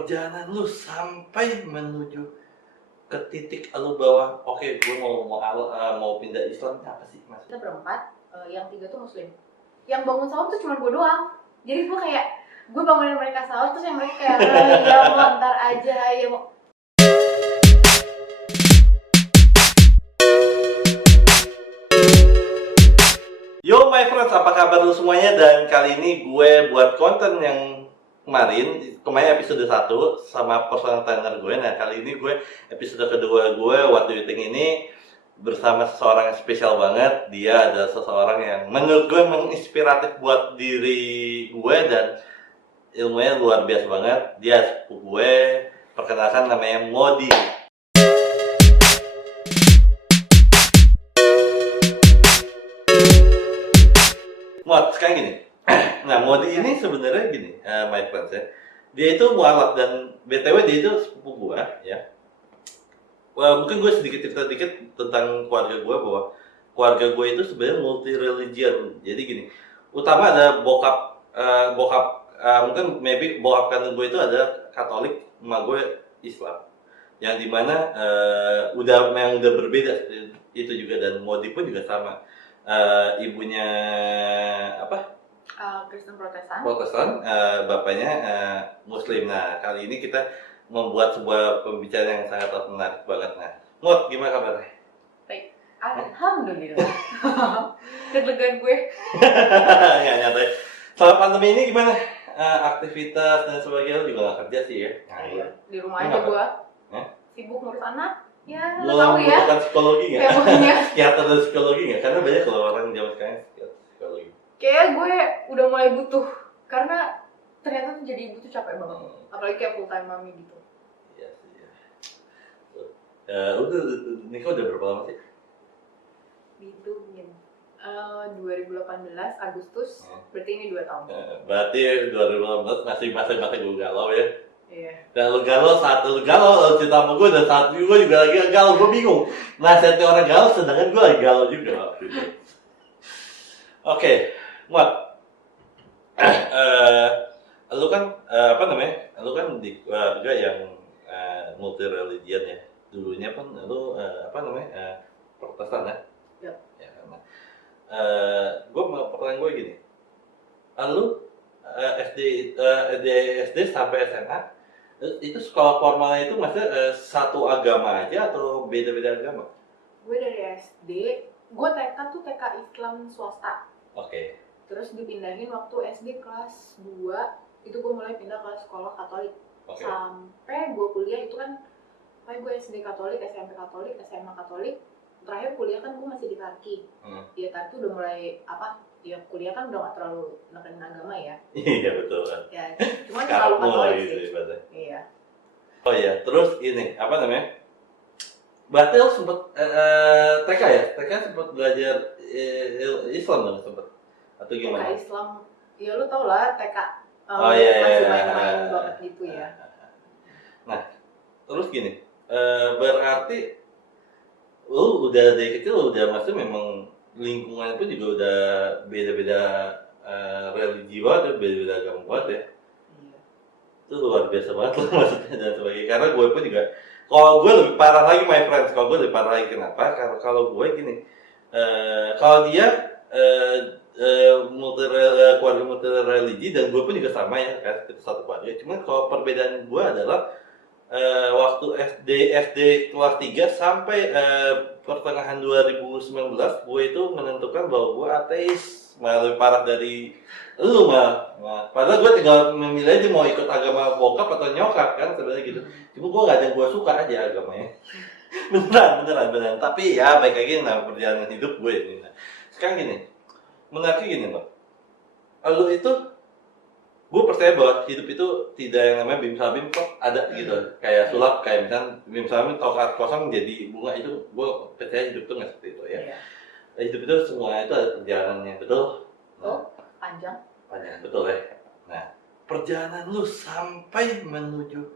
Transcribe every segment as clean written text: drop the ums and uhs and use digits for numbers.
perjalanan lu sampai menuju ke titik lu bahwa oke, gue mau pindah Islam apa sih mas? Kita berempat, yang 3 tuh muslim. Yang bangun sahur tuh cuma gue doang. Jadi gue kayak gue bangunin mereka sahur, terus yang mereka kayak ya mau ntar aja ya mau. Yo my friends, apa kabar lu semuanya? Dan kali ini gue buat konten yang kemarin episode 1 sama personal trainer gue. Nah kali ini gue episode kedua gue What Do You Think ini bersama seseorang yang spesial banget. Dia adalah seseorang yang menurut gue menginspiratif buat diri gue dan ilmunya luar biasa banget. Dia sepupu gue, perkenalkan namanya Modi. Mod, sekarang gini. Nah, Modi ini sebenarnya gini, my friends ya. Dia itu mualaf dan BTW dia itu sepupu gua ya. Wah, mungkin gue cerita sedikit tentang keluarga gua bahwa keluarga gue itu sebenarnya multi religion. Jadi gini, utama ada mungkin maybe bokap kandung gue itu ada Katolik, emak gue Islam. Yang dimana memang udah berbeda itu juga, dan Modi pun juga sama. Ibunya Kristen Protestan. Bapaknya Muslim. Nah kali ini kita membuat sebuah pembicaraan yang sangat menarik banget. Nah, Mod, gimana kabarnya? Baik, alhamdulillah. Deg-degan gue. Ya nyata. Selama pandemi ini gimana? Aktivitas dan sebagainya, lu juga gak kerja sih ya? Iya. Di rumah aja gue. Sibuk ngurus anak. Ya, lo tahu ya. Bukan psikologi nggak? Hebohnya. Psikiater dan psikologi nggak? Karena banyak kalau orang zaman sekarang psikologi. Kayak gue udah mulai butuh, karena ternyata tuh jadi ibu tuh capek banget. Apalagi kayak full time mami gitu. Iya sih ya. Udah nikah udah berapa lama sih? Dihitungin 2018 Agustus, berarti ini 2 tahun. Berarti 2018 masih masa gue galau ya. Iya. Dan lu galau, cerita sama gue, dan saat gue juga lagi galau, gue bingung. Nasihatnya orang galau, sedangkan gue lagi galau juga. Oke, Mat. Lu kan lu kan di keluarga yang multi religion ya. Dulunya kan lu Protestan ya. Yep. Ya karena pertanyaan gue gini. Lu SD sampai SMA itu sekolah formalnya itu maksudnya satu agama aja atau beda-beda agama? Gue dari SD, gue TK tuh TK Islam swasta. Oke. Terus dipindahin waktu SD kelas 2, itu gue mulai pindah ke sekolah Katolik. Okay. Sampai gue kuliah itu kan, gue SD Katolik, SMP Katolik, SMA Katolik. Terakhir kuliah kan gue masih di Tarki. Ya Tarki udah mulai ya kuliah kan udah gak terlalu nekenin agama ya. Iya betul kan. Ya, cuman terlalu Katolik sih. Iya. Oh iya, terus ini berarti lo sempet TK ya? TK sempet belajar Islam dong sempet? Atau gimana? TK Islam, ya lu tau lah TK masih main-main banget gitu ya. Nah, terus gini, berarti lu udah dari kecil udah maksudnya memang lingkungan pun juga udah beda-beda religi banget, beda-beda agama banget ya. Iya. Itu luar biasa banget loh maksudnya dan sebagainya. Karena gue pun juga, kalau gue lebih parah lagi my friends, kenapa? Karena kalau gue gini, kalau dia keluarga multi religi dan gue pun juga sama ya kan, kita satu keluarga. Cuman kalau perbedaan gue adalah waktu SD kelas 3 sampai pertengahan 2019 gue itu menentukan bahwa gue ateis, malah lebih parah dari lu mah. Padahal gue tinggal memilih aja mau ikut agama bokap atau nyokap kan sebenarnya gitu. Cuma gue gak ada yang gue suka aja agamanya. beneran. Tapi ya baik lagi perjalanan hidup gue ini. Sekarang gini, menariknya gini Mbak. Lu itu, gue percaya bahwa hidup itu tidak yang namanya bim sabim kok ada gitu, kayak sulap, kayak misalnya bim sabim tongkat kosong jadi bunga, itu gue percaya hidup itu nggak seperti itu ya. Hidup itu semua itu ada perjalanannya, betul? Panjang betul ya. Nah, perjalanan lu sampai menuju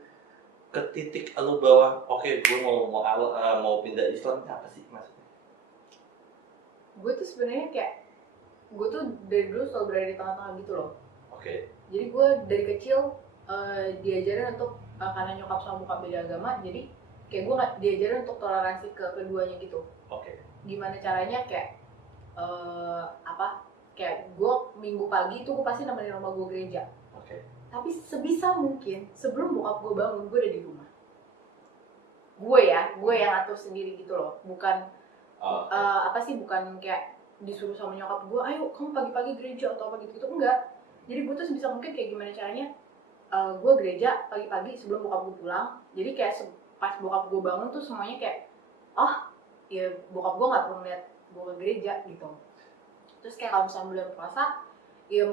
ke titik lu bahwa oke, gue mau pindah Islam, apa sih maksudnya? Gue tuh sebenarnya kayak gue tuh dari dulu selalu berada di tengah-tengah gitu loh. Oke. Jadi gue dari kecil diajarin untuk karena nyokap sama bokap beda agama, jadi kayak gue nggak diajarin untuk toleransi ke keduanya gitu. Gimana caranya kayak kayak gue minggu pagi itu gue pasti nemenin rumah gue gereja. Tapi sebisa mungkin sebelum bokap gue bangun gue udah di rumah. Gue yang atur sendiri gitu loh, bukan bukan kayak disuruh sama nyokap gue, ayo kamu pagi-pagi gereja atau apa gitu enggak. Jadi gue tuh sebisa mungkin kayak gimana caranya gue gereja pagi-pagi sebelum bokap gue pulang. Jadi kayak pas bokap gue bangun tuh semuanya kayak ya bokap gue nggak perlu lihat gue ke gereja gitu. Terus kayak kalau misalnya bulan puasa ya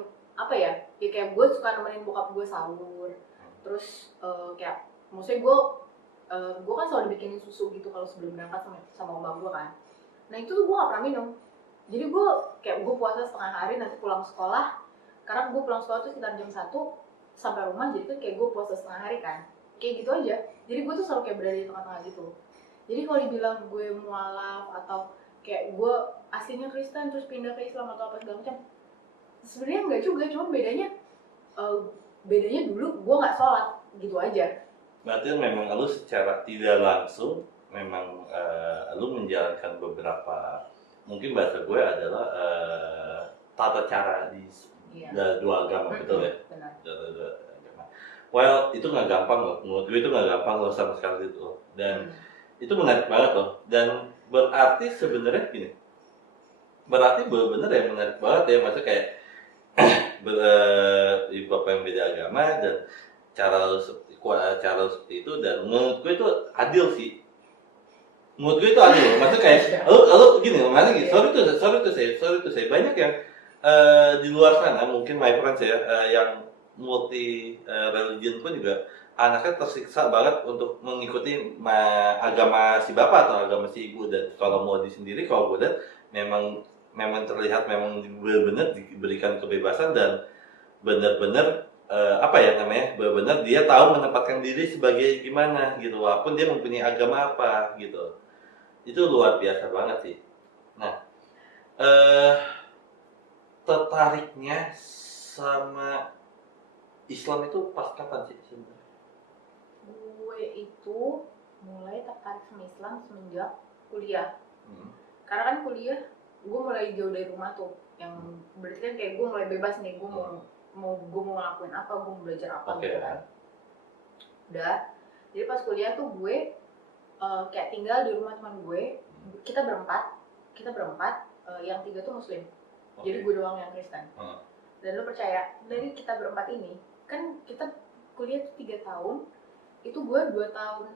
ya kayak gue suka nemenin bokap gue sahur. Terus kayak maksudnya gue kan selalu bikinin susu gitu kalau sebelum berangkat sama oma gue kan. Nah itu tuh gue gak pernah minum. Jadi gue puasa setengah hari, nanti pulang sekolah. Karena gue pulang sekolah tuh sekitar jam 1 sampai rumah, jadi tuh kayak gue puasa setengah hari kan. Kayak gitu aja. Jadi gue tuh selalu kayak berada di tengah-tengah gitu. Jadi kalau dibilang gue mualaf atau kayak gue aslinya Kristen terus pindah ke Islam atau apa segala macam, sebenarnya enggak juga, cuma bedanya dulu gue nggak sholat gitu aja. Berarti memang lu secara tidak langsung memang lu menjalankan beberapa, mungkin bahasa gue adalah tata cara di dua agama, betul ya? Benar. Dua agama. Well, itu nggak gampang loh, menurut gue itu nggak gampang loh sama sekali itu. Dan itu menarik banget loh. Dan berarti sebenarnya gini, berarti benar-benar ya menarik banget ya, maksudnya kayak bapak yang beda agama dan cara seperti itu, dan menurut gue itu adil sih. Menurut gue itu adil, maksudnya kayak lu gini, mana gini, sorry tuh saya banyak yang di luar sana mungkin my friends ya, yang multi religion pun juga anaknya tersiksa banget untuk mengikuti agama si bapak atau agama si ibu. Dan kalau mau sendiri, kalau gue lihat memang terlihat memang benar-benar diberikan kebebasan dan benar-benar benar-benar dia tahu menempatkan diri sebagai gimana gitu, walaupun dia mempunyai agama apa gitu. Itu luar biasa banget sih. Nah, tertariknya sama Islam itu pas kapan sih sebenarnya? Gue itu mulai tertarik sama Islam semenjak kuliah. Karena kan kuliah gue mulai jauh dari rumah tuh, yang berarti kan kayak gue mulai bebas nih, gue mau ngelakuin apa, gue mau belajar apa gitu kan. Udah, jadi pas kuliah tuh gue kayak tinggal di rumah teman gue, kita berempat, yang 3 tuh muslim, jadi gue doang yang Kristen. Dan lo percaya, dari kita berempat ini kan kita kuliah tuh 3 tahun, itu gue 2 tahun,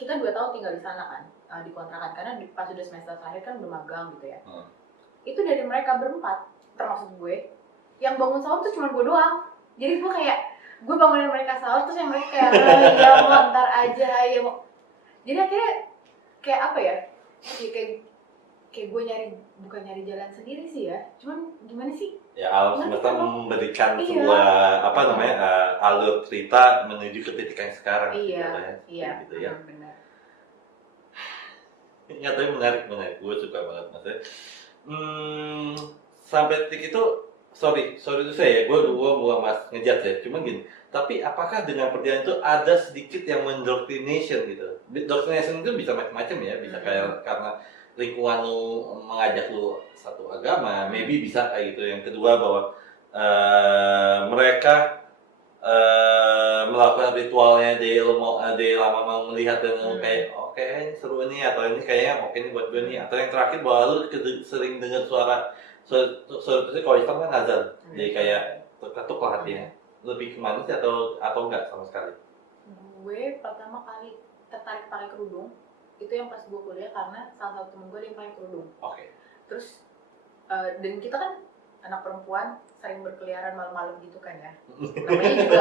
kita 2 tahun tinggal di sana kan, di kontrakan, karena pas udah semester terakhir kan udah magang gitu ya. Itu dari mereka berempat, termasuk gue, yang bangun sahur tuh cuma gue doang. Jadi gue kayak, gue bangunin mereka sahur, terus yang mereka kayak, ya mau ntar aja, ya mau. Jadi akhirnya kayak apa ya, kayak gue bukan nyari jalan sendiri sih ya, cuman gimana sih? Ya alam semesta memberikan sebuah alur cerita menuju ke titik yang sekarang. Iya, gitu ya. Benar. Nyatanya menarik, gue suka banget maksudnya. Sampai titik itu, sorry itu saya, gue bukan mas ngejat ya, cuma gini. Tapi apakah dengan perjalanan itu ada sedikit yang mendoktrination gitu? Doktrination itu bisa macam-macam ya, bisa kayak karena lingkungan lu mengajak lu satu agama, maybe bisa kayak gitu. Yang kedua bahwa mereka melakukan ritualnya, dia lama mau melihat dan kayak oke, seru ini, atau ini kayaknya oke ini buat gue nih, atau yang terakhir bahwa lu sering dengar suara itu kalau Islam kan azan, jadi kayak terketuk lah hatinya. Lebih kemana sih atau enggak sama sekali? Gue pertama kali tertarik pakai kerudung itu yang pas gue kuliah, karena salah satu temen gue yang pakai kerudung. Terus dan kita kan anak perempuan sering berkeliaran malam-malam gitu kan ya, namanya juga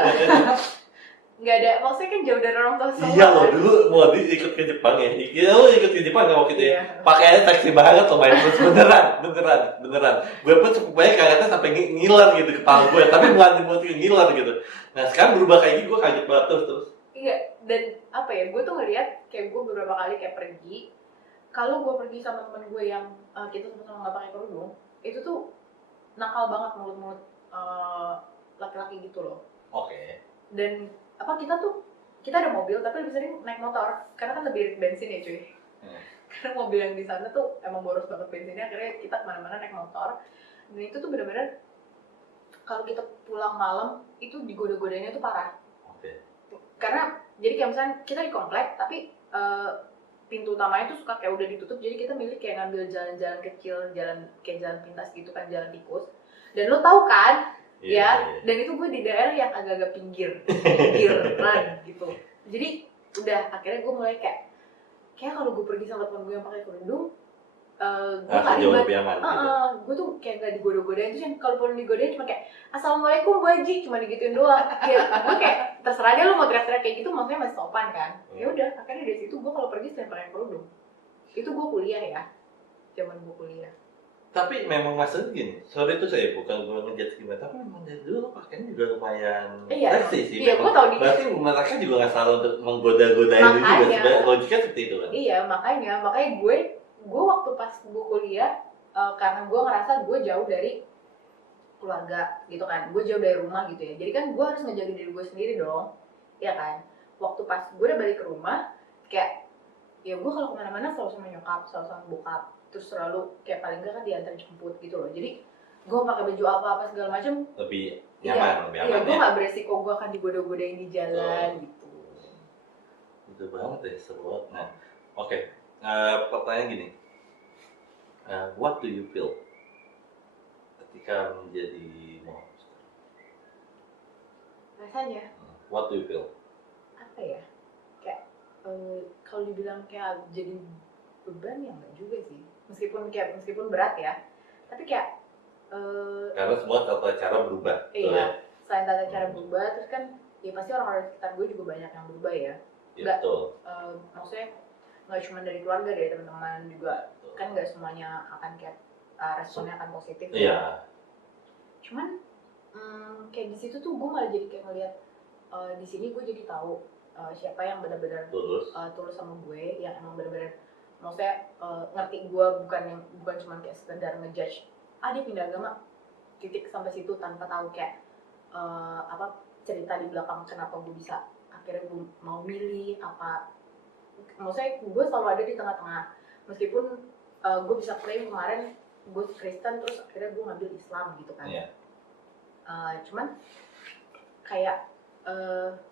nggak ada, maksudnya kan jauh dari orang tua semua. Iya loh, dulu mau ikut ke Jepang ya, lo ikut ke Jepang nggak waktu itu ya? Pakaiannya seksi banget loh, main terus beneran. Gue pun cukup banyak kagetnya sampai ngiler gitu kepala gue, tapi bukan dibuat ngiler gitu. Nah sekarang berubah kayak gitu, gue kaget banget terus. Iya, dan apa ya, gue tuh ngeliat kayak gue beberapa kali kayak pergi, kalau gue pergi sama temen gue yang kita sama-sama nggak pakai kerudung, itu tuh nakal banget mulut laki-laki gitu loh. Oke. Dan kita tuh kita ada mobil tapi lebih sering naik motor karena kan lebih irit bensin ya cuy. Karena mobil yang di sana tuh emang boros banget bensinnya, akhirnya kita kemana-mana naik motor. Dan itu tuh benar-benar kalau kita pulang malam itu digoda-godainnya tuh parah. Karena jadi kayak misalnya kita di komplek tapi pintu utamanya tuh suka kayak udah ditutup, jadi kita milih kayak ngambil jalan-jalan kecil, jalan kayak jalan pintas gitu kan, jalan tikus. Dan lo tahu kan, dan itu gue di daerah yang agak-agak pinggiran gitu. Jadi udah akhirnya gue mulai kayak kalau gue pergi sama temen gue yang pakai kerudung, gue nggak jauh ribet. lebih aman gitu. Gue tuh kayak nggak digoda-godain, terus yang kalau pun digodain cuma kayak assalamualaikum Bu Haji, cuma digituin doang. Ya gue kayak terserah dia lo mau teriak-teriak kayak gitu, maksudnya masih sopan kan. Ya udah akhirnya dari situ gue kalau pergi sering pakai kerudung. Itu gue kuliah ya, zaman gue kuliah. Tapi memang maksudnya gini, sorry itu saya bukan gue ngejudge gimana, tapi memang dari dulu pakainya juga lumayan seksi sih. Iya, gue tau berarti mereka juga nggak salah untuk menggoda-godain itu juga, sebenarnya logiknya seperti itu kan. Iya, makanya gue waktu pas gue kuliah, karena gue ngerasa gue jauh dari keluarga gitu kan, gue jauh dari rumah gitu ya, jadi kan gue harus ngejaga diri gue sendiri dong, ya kan. Waktu pas gue udah balik ke rumah, kayak ya gue kalau kemana-mana selalu sama nyokap, selalu sama bokap, terus selalu kayak paling gak kan diantar jemput gitu loh. Jadi gue pakai baju apa segala macam lebih nyaman, lebih aman. Iya, gue nggak beresiko gue akan digoda-godain di jalan gitu. Itu banget ya, seru banget. Nah, oke. Pertanyaan gini, what do you feel ketika menjadi monster? Rasanya? What do you feel? Apa ya? Kayak kalau dibilang kayak jadi beban ya enggak juga sih. Meskipun berat ya, tapi kayak karena semua tata cara berubah. Iya. Selain tata cara berubah, terus kan ya pasti orang-orang di sekitar gue juga banyak yang berubah ya. Nggak, maksudnya nggak cuma dari keluarga, dari teman-teman juga. Kan nggak semuanya akan kayak responnya akan positif. Iya. Cuman kayak di situ tuh gue malah jadi kayak ngeliat di sini gue jadi tahu siapa yang benar-benar tulus sama gue, yang emang benar-benar maksudnya ngerti gue, bukan cuma kayak sekedar ngejudge dia pindah agama titik sampai situ tanpa tahu kayak cerita di belakang kenapa gue bisa akhirnya gue mau milih apa. Maksudnya gue selalu ada di tengah-tengah, meskipun gue bisa klaim kemarin gue Kristen terus akhirnya gue ngambil Islam gitu kan. Cuman kayak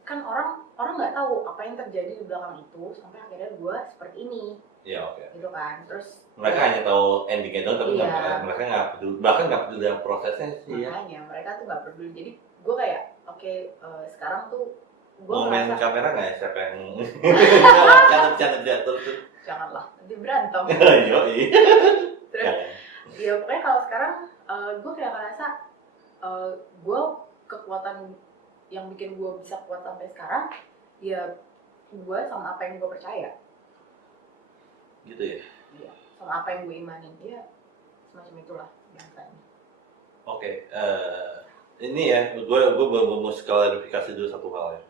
kan orang nggak tahu apa yang terjadi di belakang itu sampai akhirnya gue seperti ini. Iya, oke. Gitu kan. Terus mereka hanya tahu endingnya doang, tapi mereka nggak peduli, bahkan nggak peduli dalam prosesnya sih. Makanya mereka tuh nggak peduli. Jadi gue kayak sekarang tuh gue mau main merasa kamera nggak ya, siapa yang canda jatuh tuh? Janganlah, nanti berantem. Yoi. Terus ya pokoknya kalau sekarang gue kayak ngerasa gue kekuatan yang bikin gue bisa kuat sampai sekarang ya gue sama apa yang gue percaya. Gitu ya? Iya, sama apa yang gue imanin, ya semacam itulah biasanya. Oke, ini ya, gue mau klarifikasi dulu satu hal ya.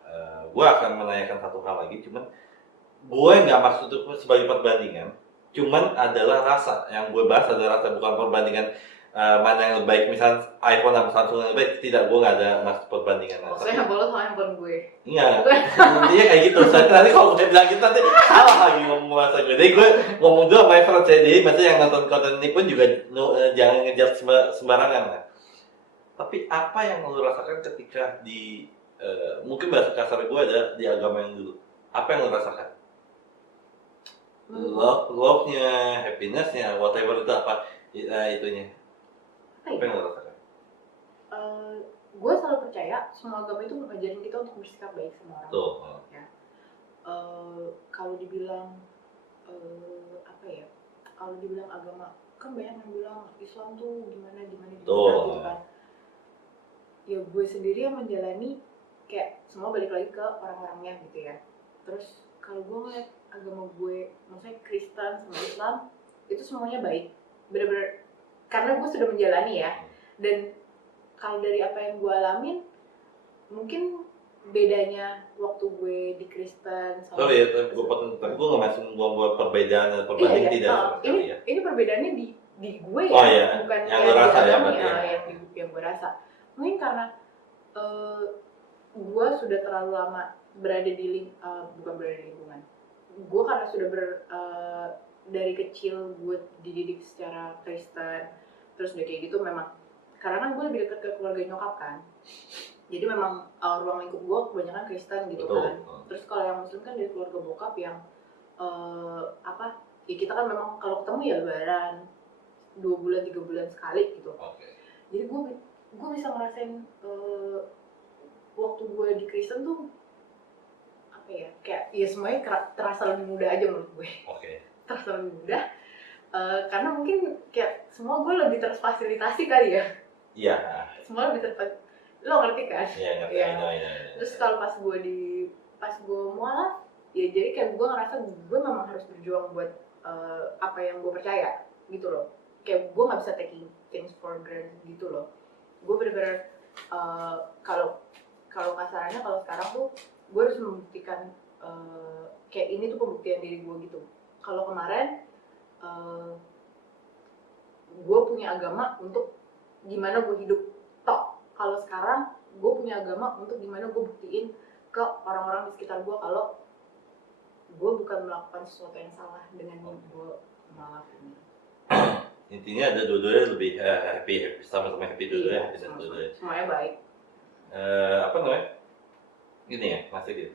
Gue akan menanyakan satu hal lagi, cuman gue nggak maksud itu sebagai perbandingan, cuman adalah rasa yang gue bahas adalah rasa, bukan perbandingan mana yang lebih baik, misalnya iPhone sama Samsung yang lebih baik, tidak, gue nggak ada maksud perbandingan. Maksudnya handphone lo sama handphone gue? Iya, intinya kayak gitu. Soalnya nanti kalau gue bilang gitu nanti salah lagi ngomong bahasa gue. Jadi gue ngomong dulu sama my friend saya, jadi maksudnya yang nonton konten ini pun juga jangan ngejar sembarangan lah. Tapi apa yang lo rasakan ketika di mungkin bahasa kasar gue ada di agama yang dulu, apa yang lo rasakan? Love-nya, happiness-nya, whatever itu apa itunya. Apa yang lo rasakan? Gue selalu percaya semua agama itu ngajarin kita untuk bersikap baik sama orang. Tuh. Ya. Kalau dibilang apa ya? Kalau dibilang agama, kan banyak yang bilang Islam tuh gimana gitu kan. Ya gue sendiri yang menjalani kayak semua balik lagi ke orang-orangnya gitu ya. Terus kalau gue ngeliat agama gue, maksudnya Kristen sama Islam, itu semuanya baik. Bener-bener karena gue sudah menjalani ya. Dan kalau dari apa yang gue alamin, mungkin bedanya waktu gue di Kristen sama... Sorry ya, gue nggak masuk buat perbedaan perbanding tidak. Ini perbedaannya di gue ya, bukan yang gue rasa ya, yang gue rasa. Mungkin karena gue sudah terlalu lama berada di bukan berada di lingkungan. Gue karena sudah dari kecil gue dididik secara Kristen, terus udah kayak gitu memang karena kan gue lebih dekat ke keluarga nyokap kan, jadi memang ruang lingkup gue kebanyakan Kristen gitu. Betul. Kan. Terus kalau yang Muslim kan dari keluarga bokap yang ya kita kan memang kalau ketemu ya lebaran 2 bulan 3 bulan sekali gitu. Okay. Jadi gue bisa ngerasain waktu gue di Kristen tuh apa ya, kayak ya semuanya terasa lebih mudah aja menurut gue. Okay. Terasa lebih mudah karena mungkin kayak semua gue lebih terfasilitasi kali ya. Iya. Yeah. Semua lebih lo ngerti kan? Iya, ngerti. Ya. Ya. Terus kalau pas gue mualaf ya jadi kayak gue ngerasa gue memang harus berjuang buat apa yang gue percaya gitu loh. Kayak gue nggak bisa taking things for granted gitu loh. Gue bener-bener kalau kasarannya kalau sekarang tuh gue harus membuktikan kayak ini tuh pembuktian diri gue gitu. Kalau kemarin gue punya agama untuk gimana gue hidup tok. Kalau sekarang gue punya agama untuk gimana gue buktiin ke orang-orang di sekitar gue kalau gue bukan melakukan sesuatu yang salah dengan gue melakukannya. Intinya ada dua-duanya lebih happy, sama-sama happy dua-duanya. Iya, semuanya baik. Apa namanya? Gini ya, masih gitu.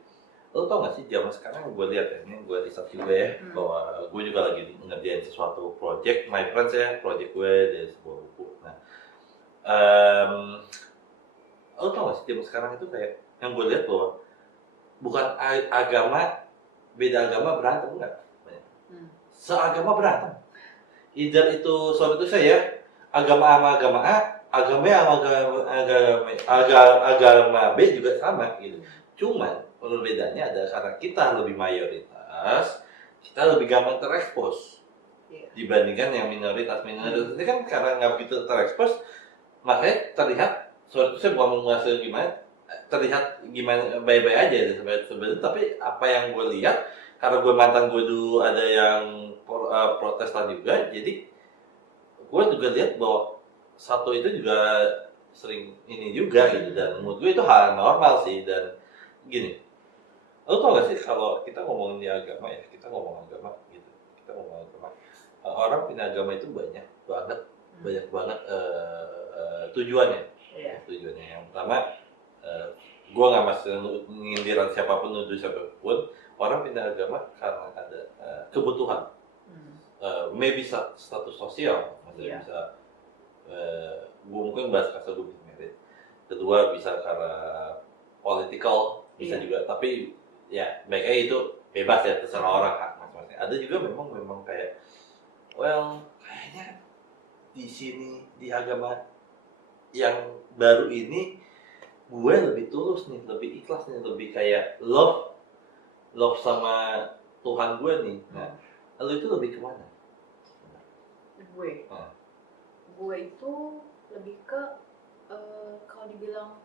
Lo tau gak sih zaman sekarang gue lihat ya, ini gue riset juga ya, bahwa gue juga lagi ngerjain sesuatu project, my friends ya, project gue dari sebuah buku. Nah, lo tau gak sih zaman sekarang itu kayak yang gue lihat bahwa bukan beda agama berantem enggak, seagama berantem. Either itu sorry itu saya agama sama agama A, agama B juga sama gitu. Cuman perbedaannya adalah karena kita lebih mayoritas, kita lebih gampang terekspos dibandingkan yang minoritas. Minoritas ini kan karena nggak begitu terekspos, makanya terlihat sorry itu saya bukan menguasai gimana, terlihat gimana baik-baik aja sebenarnya. Tapi apa yang gue lihat, karena gue mantan gue dulu ada yang Protestan juga, jadi gue juga lihat bahwa satu itu juga sering ini juga gitu, dan menurut gue itu hal normal sih. Dan gini, lo tau gak sih kalau kita ngomongin di agama ya, kita ngomong agama gitu, kita ngomong agama, orang pindah agama itu banyak banget tujuannya. Tujuannya yang pertama, gue nggak masih nyindiran siapapun, nuduh siapapun, orang pindah agama karena ada kebutuhan. Maybe status sosial, maksudnya bisa gue mungkin bahas kasar gue bisa merit. Kedua bisa karena political, bisa juga. Tapi ya baiknya itu bebas ya, terserah orang, hak masing-masing. Ada juga memang kayak, kayaknya di sini di agama yang baru ini gue lebih tulus nih, lebih ikhlas nih, lebih kayak love sama Tuhan gue nih. Nah, lo itu lebih kemana? Gue itu lebih ke kalau dibilang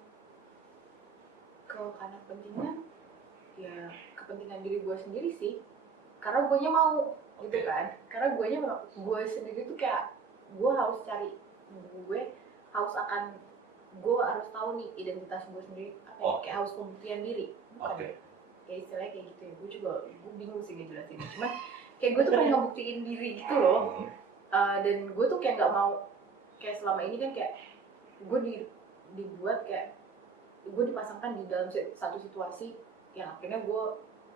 karena kepentingan, ya kepentingan diri gue sendiri sih, karena gue nya mau gitu kan, karena gue sendiri tuh kayak gue harus cari, gue harus tahu nih identitas gue sendiri apa ya, kayak harus pembuktian diri, bukan kayak istilahnya kayak gitu ya. Gue bingung sih ngejelasinnya, cuman kayak gue tuh pengen ngebuktiin diri gitu loh. Dan gue tuh kayak nggak mau, kayak selama ini kan kayak gue dibuat kayak gue dipasangkan di dalam satu situasi yang akhirnya gue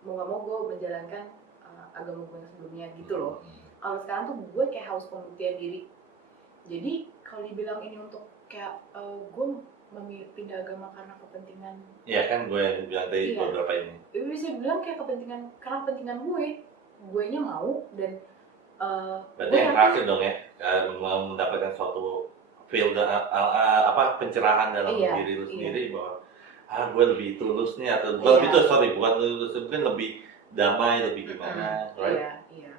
mau nggak mau gue menjalankan agama gue yang sebelumnya gitu loh. Kalau sekarang tuh gue kayak harus pembuktian diri. Jadi kalau dibilang ini untuk kayak gue memilih pindah agama karena kepentingan, iya kan gue yang bilang tadi beberapa ini. Bisa bilang kayak karena kepentingan gue nya mau. Dan berarti yang terakhir dong ya, mendapatkan suatu feel pencerahan dalam diri lu sendiri, bahwa gue lebih tulus nih, atau bukan lebih tulus, bukan tulus, mungkin lebih damai, lebih gimana, right? Iya.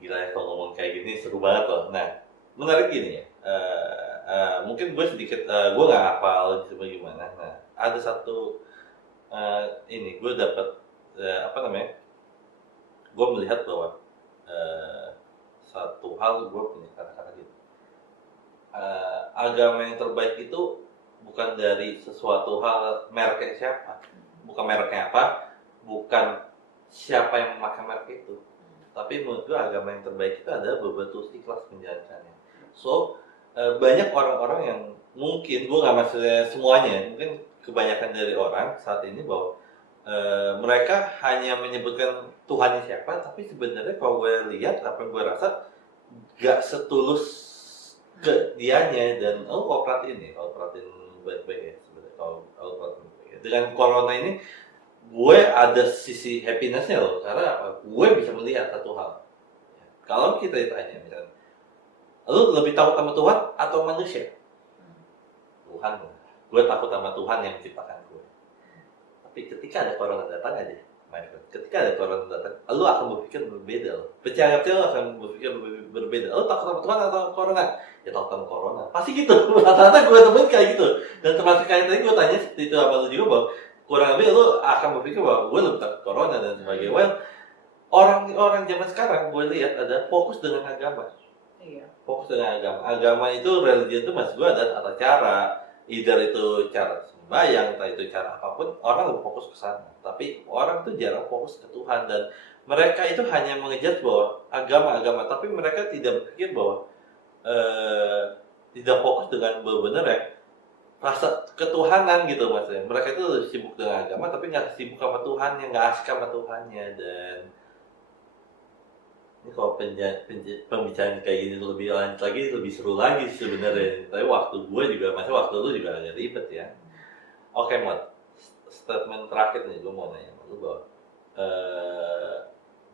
Gila ya kalau ngomong kayak gini, seru banget loh. Nah, menarik gini ya, mungkin gue sedikit, gue nggak hafal gimana. Nah, ada satu ini gue dapat gue melihat bahwa satu hal gue punya kata-kata gitu, agama yang terbaik itu bukan dari sesuatu hal mereknya siapa, bukan mereknya apa, bukan siapa yang memakai merek itu. Tapi menurut gue agama yang terbaik itu adalah berbetul ikhlas menjalankannya. So banyak orang-orang yang mungkin gue nggak maksudnya semuanya, mungkin kebanyakan dari orang saat ini bahwa mereka hanya menyebutkan Tuhannya siapa, tapi sebenarnya kalau gue lihat apa yang gue rasa gak setulus ke dianya. Dan kalau perhatiin baik-baik ya sebenarnya, kalau perhatiin baik-baik ya. Dengan corona ini gue ada sisi happinessnya loh, karena apa? Gue bisa melihat satu hal. Kalau kita ditanya misalnya, lu lebih takut sama Tuhan atau manusia? Tuhan. Gue takut sama Tuhan yang menciptakan gue. Tapi ketika ada corona datang aja, my friend, ketika ada corona datang, lu akan berpikir berbeda loh. Percaya lu akan berpikir berbeda. Lu takut sama Tuhan atau corona? Ya takut sama corona. Pasti gitu. Rata-rata gue temuin kayak gitu. Dan termasuk kayak tadi gue tanya seperti itu sama lu juga bahwa kurang lebih lu akan berpikir bahwa gue lebih takut corona dan sebagainya. Well, orang-orang zaman sekarang gue lihat ada fokus dengan agama. Iya. Fokus dengan agama. Agama itu, religion itu maksud gue ada tata cara, either itu cara sembahyang, entah itu cara apapun, orang lebih fokus ke sana. Tapi orang tuh jarang fokus ke Tuhan, dan mereka itu hanya mengejar bahwa agama, tapi mereka tidak berpikir bahwa tidak fokus dengan benar-benar ya rasa ketuhanan gitu maksudnya. Mereka itu sibuk dengan agama tapi nggak sibuk sama Tuhannya, nggak asik sama Tuhannya. Dan ini kalau pembicaraan kayak gini lebih lanjut lagi, lebih seru lagi sebenarnya. Tapi waktu gue juga, masa waktu lu juga agak ribet ya. Oke, Mod. Statement terakhir nih, gue mau nanya sama lu bahwa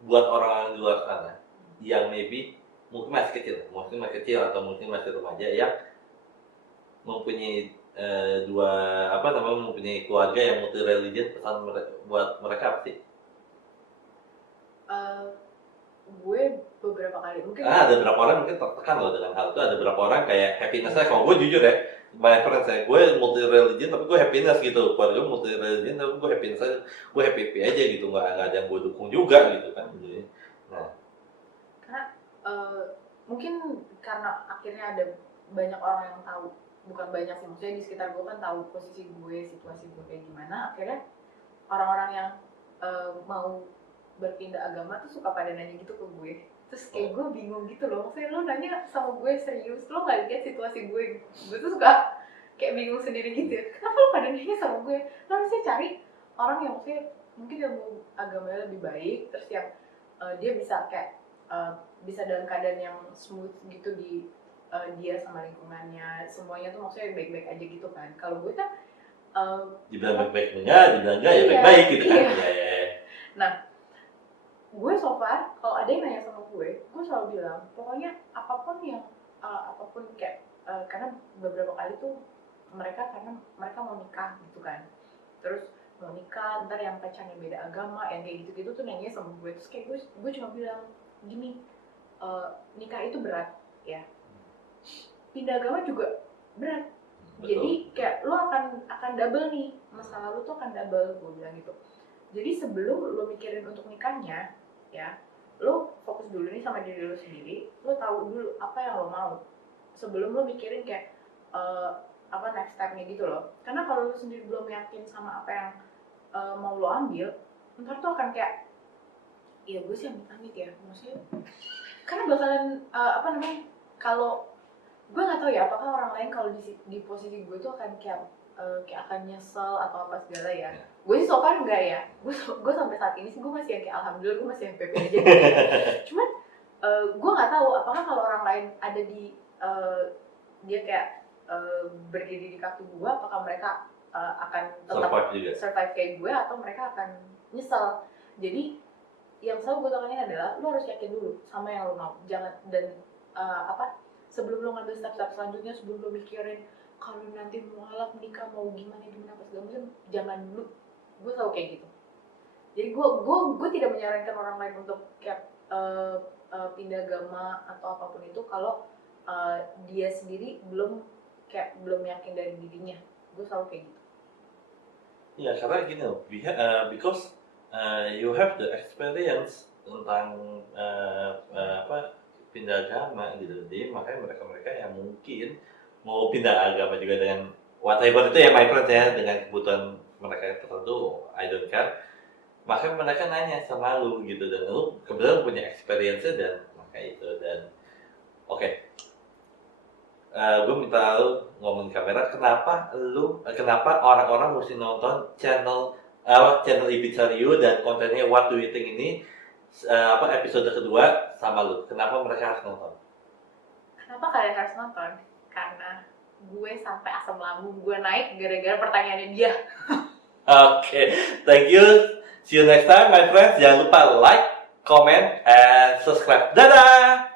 buat orang di luar sana yang maybe mungkin masih kecil atau mungkin masih remaja yang mempunyai mempunyai keluarga yang multi religion, pesan buat mereka apa sih? Gue beberapa kali mungkin ada beberapa orang mungkin tertekan loh dengan hal itu. Ada beberapa orang kayak happiness-nya, kalau gue jujur ya, banyak friends saya, gue multi religion tapi gue happiness gitu. Keluarga gue multi religion tapi gue happiness aja, gue happy aja gitu, nggak ada yang gue dukung juga gitu kan. Nah, karena mungkin karena akhirnya ada banyak orang yang tahu, bukan banyak sih, maksudnya di sekitar gue kan tahu posisi gue, situasi gue kayak gimana. Akhirnya orang-orang yang mau berpindah agama tuh suka pada nanya gitu ke gue. Terus kayak gue bingung gitu loh, maksudnya lo nanya sama gue serius, lo gak lihat situasi gue tuh suka kayak bingung sendiri gitu ya. Kenapa lo pada nanya sama gue? Lo harusnya cari orang yang mungkin ilmu agamanya lebih baik, terus yang dia bisa kayak bisa dalam keadaan yang smooth gitu di dia sama lingkungannya, semuanya tuh maksudnya baik-baik aja gitu kan. Kalau gue kan dibilang baik-baik enggak, dibilang enggak ya baik-baik gitu kan. Iya. Nah, gue so far kalau ada yang nanya sama gue selalu bilang pokoknya apapun kayak karena beberapa kali tuh mereka mau nikah gitu kan, terus mau nikah ntar yang pacarnya beda agama yang kayak gitu tuh nanya sama gue. Terus kayak gue cuma bilang gini, nikah itu berat ya, pindah agama juga berat. Betul. Jadi kayak lo akan double nih, masalah lo tuh akan double, gue bilang gitu. Jadi sebelum lo mikirin untuk nikahnya ya, lo fokus dulu nih sama diri lo sendiri. Lo tahu dulu apa yang lo mau sebelum lo mikirin kayak next step-nya gitu loh. Karena kalau lo sendiri belum yakin sama apa yang mau lo ambil, ntar tuh akan kayak iya gue sih amit-amit ya, maksudnya karena bakalan kalau gue nggak tahu ya apakah orang lain kalau di posisi gue tuh akan kayak akan nyesel atau apa segala ya. Gue sih so far enggak ya, gue sampai saat ini sih gue masih yang kayak alhamdulillah gue masih yang PP aja gitu ya. Cuman gue nggak tahu apakah kalau orang lain ada di dia kayak berdiri di kaki gue, apakah mereka akan tetap survive kayak gue atau mereka akan nyesel. Jadi yang selalu gue tekanin adalah lo harus yakin dulu sama yang lo mau, jangan dan sebelum lo ngambil step-step selanjutnya, sebelum lo mikirin kalau nanti mualaf nikah mau gimana apa segala macam, jangan dulu. Gue selalu kayak gitu. Jadi gue tidak menyarankan orang lain untuk kayak pindah agama atau apapun itu kalau dia sendiri belum yakin dari dirinya. Gue selalu kayak gitu. Ya karena gini loh, because you have the experience tentang pindah agama gitu. Jadi makanya mereka yang mungkin mau pindah agama juga dengan whatever itu ya my friends ya, dengan kebutuhan mereka tertentu, I don't care. Maka mereka nanya sama lu gitu, dan lu kebetulan punya experience dan maka itu. Dan oke, gue minta lu ngomong kamera, kenapa orang-orang mesti nonton channel Ibiza Rio dan kontennya What Do You Think ini episode kedua sama lu? Kenapa mereka harus nonton? Kenapa kalian harus nonton? Karena gue sampai asam lambung gue naik gara-gara pertanyaannya dia. Oke, thank you. See you next time, my friends. Jangan lupa like, comment, and subscribe. Dadah!